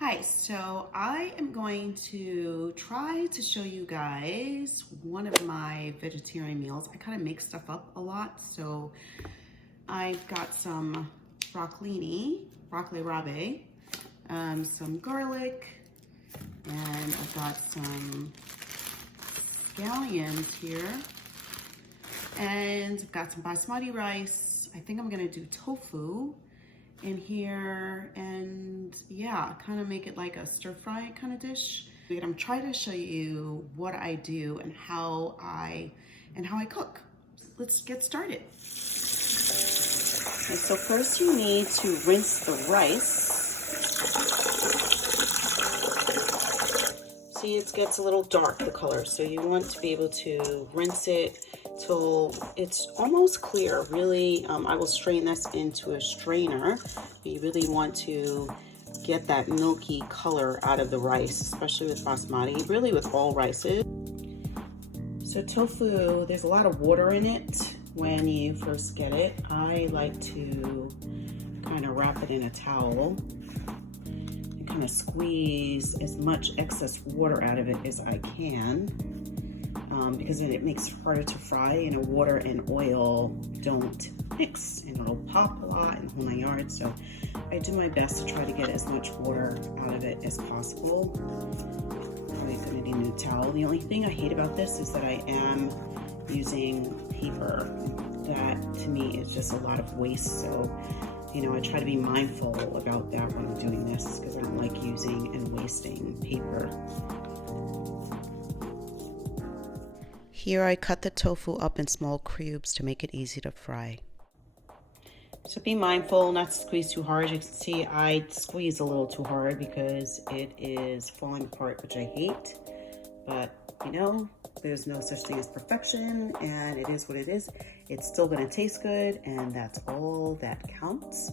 Hi, so I am going to try to show you guys one of my vegetarian meals. I kind of make stuff up a lot, so I've got some broccoli rabe, some garlic, and I've got some scallions here, and I've got some basmati rice. I think I'm gonna do tofu in here, and yeah, kind of make it like a stir fry kind of dish. I'm trying to show you what I do and how I cook. Let's get started. Okay, so first you need to rinse the rice. See, it gets a little dark, the color, so you want to be able to rinse it till it's almost clear. Really, I will strain this into a strainer. You really want to get that milky color out of the rice, especially with basmati, really with all rices. So tofu, there's a lot of water in it when you first get it. I like to kind of wrap it in a towel and kind of squeeze as much excess water out of it as I can. Because then it makes it harder to fry. You know, water and oil don't mix and it'll pop a lot and the whole 9 yards. So I do my best to try to get as much water out of it as possible. Probably gonna need a new towel. The only thing I hate about this is that I am using paper. That to me is just a lot of waste. So, you know, I try to be mindful about that when I'm doing this because I don't like using and wasting paper. Here I cut the tofu up in small cubes to make it easy to fry. So be mindful not to squeeze too hard. As you can see, I squeeze a little too hard because it is falling apart, which I hate. But you know, there's no such thing as perfection, and it is what it is. It's still gonna taste good, and that's all that counts.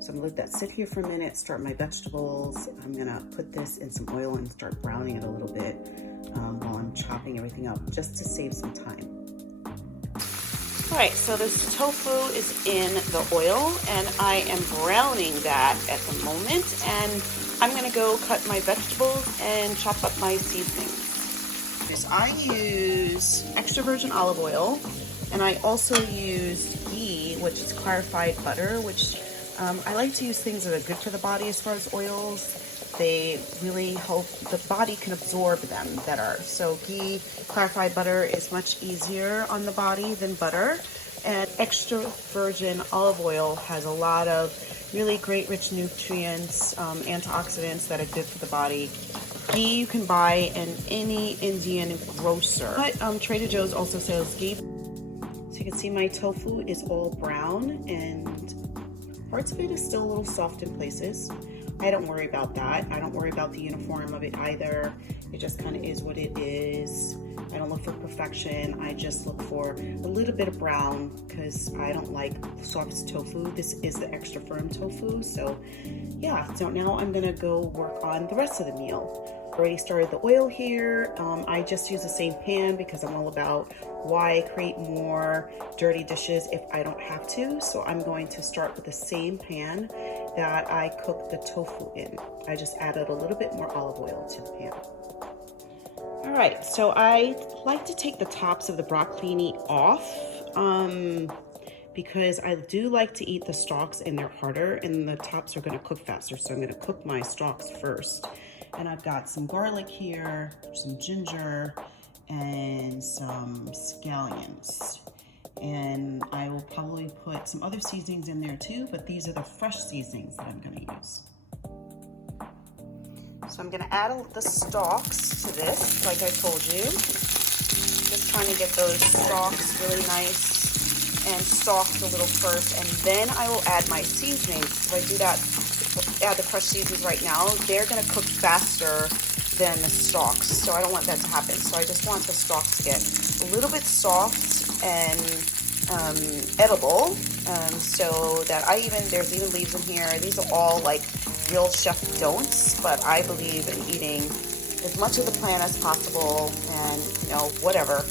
So I'm gonna let that sit here for a minute, start my vegetables. I'm gonna put this in some oil and start browning it a little bit while I'm chopping everything up, just to save some time. All right, so this tofu is in the oil, and I am browning that at the moment, and I'm gonna go cut my vegetables and chop up my seasonings. So I use extra virgin olive oil, and I also use ghee, which is clarified butter, which I like to use things that are good for the body as far as oils. They really help, the body can absorb them better. So ghee, clarified butter is much easier on the body than butter. And extra virgin olive oil has a lot of really great rich nutrients, antioxidants that are good for the body. Ghee you can buy in any Indian grocer. But Trader Joe's also sells ghee. So you can see my tofu is all brown and parts of it is still a little soft in places. I don't worry about that. I don't worry about the uniform of it either. It just kind of is what it is. I don't look for perfection. I just look for a little bit of brown because I don't like soft tofu. This is the extra firm tofu. So yeah, so now I'm gonna go work on the rest of the meal. Already started the oil here. I just use the same pan because I'm all about why create more dirty dishes if I don't have to. So I'm going to start with the same pan that I cooked the tofu in. I just added a little bit more olive oil to the pan. All right, so I like to take the tops of the broccoli off because I do like to eat the stalks and they're harder and the tops are gonna cook faster. So I'm gonna cook my stalks first. And I've got some garlic here, some ginger, and some scallions. And I will probably put some other seasonings in there too, but these are the fresh seasonings that I'm gonna use. So I'm gonna add the stalks to this, like I told you. Just trying to get those stalks really nice and soft a little first, and then I will add my seasonings. If I do that, add the crushed seasonings right now, they're gonna cook faster than the stalks, so I don't want that to happen. So I just want the stalks to get a little bit soft and edible, so that there's even leaves in here. These are all like real chef don'ts, but I believe in eating as much of the plant as possible and, you know, whatever.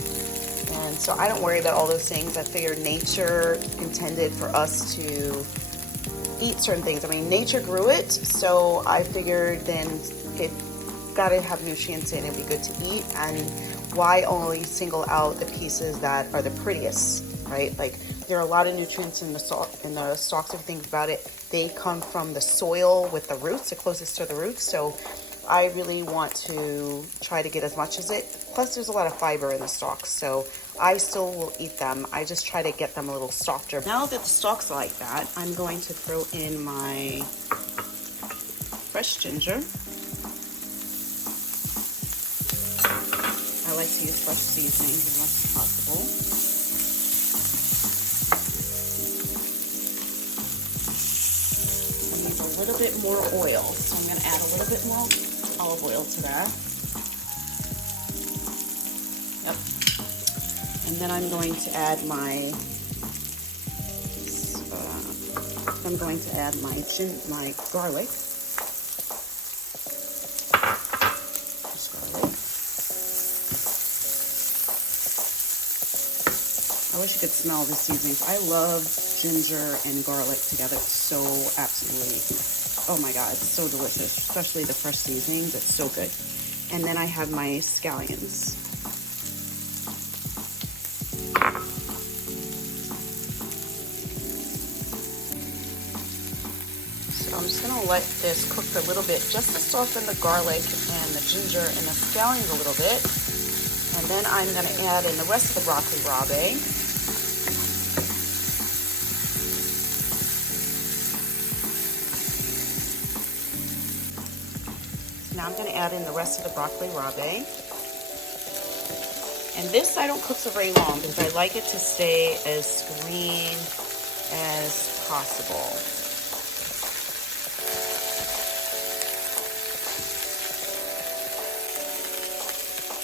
And so I don't worry about all those things. I figure nature intended for us to eat certain things. I mean, nature grew it, so I figured then it gotta have nutrients in it, it'd be good to eat, and why only single out the pieces that are the prettiest, right? Like, there are a lot of nutrients in the stalks. If you think about it, they come from the soil with the roots, the closest to the roots. So I really want to try to get as much as it. Plus, there's a lot of fiber in the stalks, so I still will eat them. I just try to get them a little softer. Now that the stalks are like that, I'm going to throw in my fresh ginger. I like to use fresh seasoning as much as possible. I need a little bit more oil, so I'm going to add a little bit more olive oil to that. Yep. And then I'm going to add my my garlic. Just garlic. I wish you could smell the seasonings. I love ginger and garlic together. It's so absolutely, oh my God, it's so delicious, especially the fresh seasonings. It's so good. And then I have my scallions. So I'm just gonna let this cook for a little bit, just to soften the garlic and the ginger and the scallions a little bit. And then I'm gonna add in the rest of the broccoli rabe. Now I'm going to add in the rest of the broccoli rabe. And this I don't cook so very long because I like it to stay as green as possible.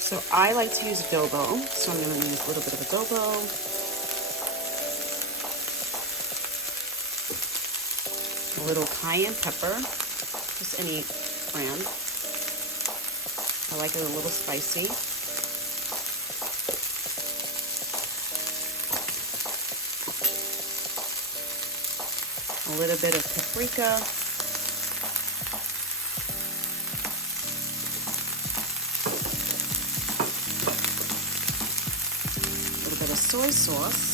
So I like to use adobo, so I'm going to use a little bit of adobo. A little cayenne pepper, just any brand. I like it a little spicy. A little bit of paprika. A little bit of soy sauce.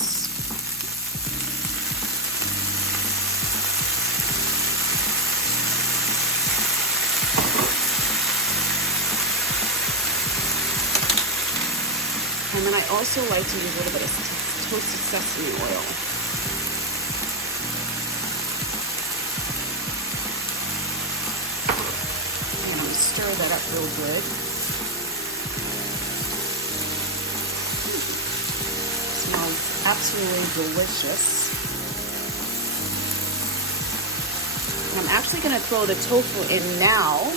And then I also like to use a little bit of toasted sesame oil. And I'm going to stir that up real good. Smells absolutely delicious. And I'm actually going to throw the tofu in now.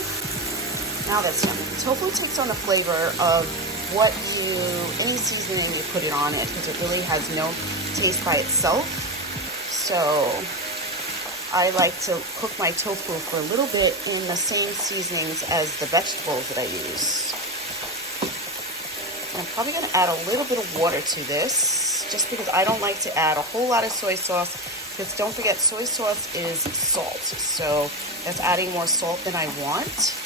Now that's done. The tofu takes on the flavor of any seasoning you put it on it, because it really has no taste by itself. So I like to cook my tofu for a little bit in the same seasonings as the vegetables that I use. And I'm probably going to add a little bit of water to this, just because I don't like to add a whole lot of soy sauce, because don't forget, soy sauce is salt, so that's adding more salt than I want.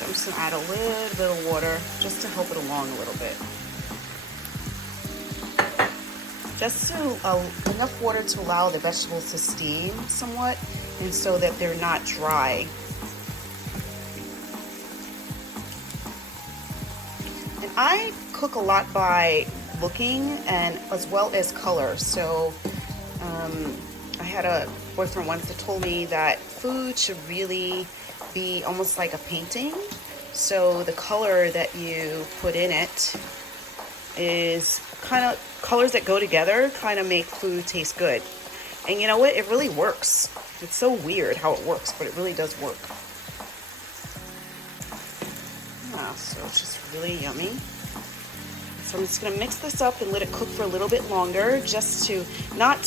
So I'm just going to add a little bit of water just to help it along a little bit. Just enough water to allow the vegetables to steam somewhat, and so that they're not dry. And I cook a lot by looking and as well as color. So I had a boyfriend once that told me that food should really be almost like a painting. So the color that you put in it is kind of colors that go together, kind of make food taste good. And you know what? It really works. It's so weird how it works, but it really does work. Yeah, so it's just really yummy. So I'm just going to mix this up and let it cook for a little bit longer, just to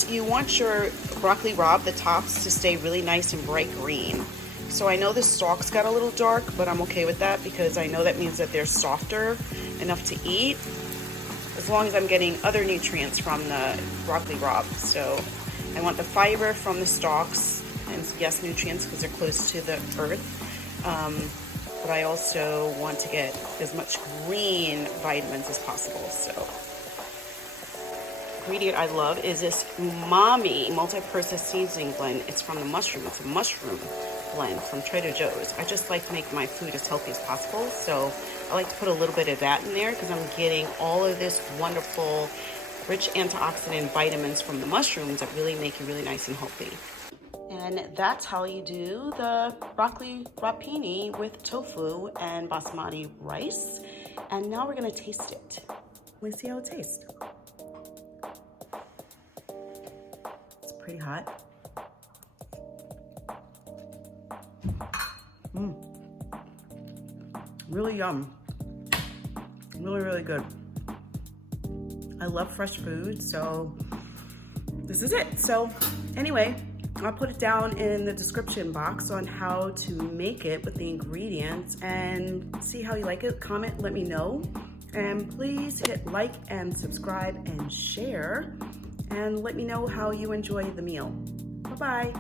you want your broccoli rabe, the tops, to stay really nice and bright green. So I know the stalks got a little dark, but I'm okay with that because I know that means that they're softer enough to eat, as long as I'm getting other nutrients from the broccoli rabe. So I want the fiber from the stalks, and yes, nutrients because they're close to the earth. But I also want to get as much green vitamins as possible. So, ingredient I love is this umami multi-purpose seasoning blend. It's from the mushroom. It's a mushroom blend from Trader Joe's. I just like to make my food as healthy as possible, so I like to put a little bit of that in there because I'm getting all of this wonderful, rich antioxidant vitamins from the mushrooms that really make you really nice and healthy. And that's how you do the broccoli rapini with tofu and basmati rice. And now we're gonna taste it. Let's see how it tastes. It's pretty hot. Really yum. Really, really good. I love fresh food, so this is it. So anyway, I'll put it down in the description box on how to make it with the ingredients and see how you like it. Comment, let me know. And please hit like and subscribe and share. And let me know how you enjoy the meal. Bye-bye.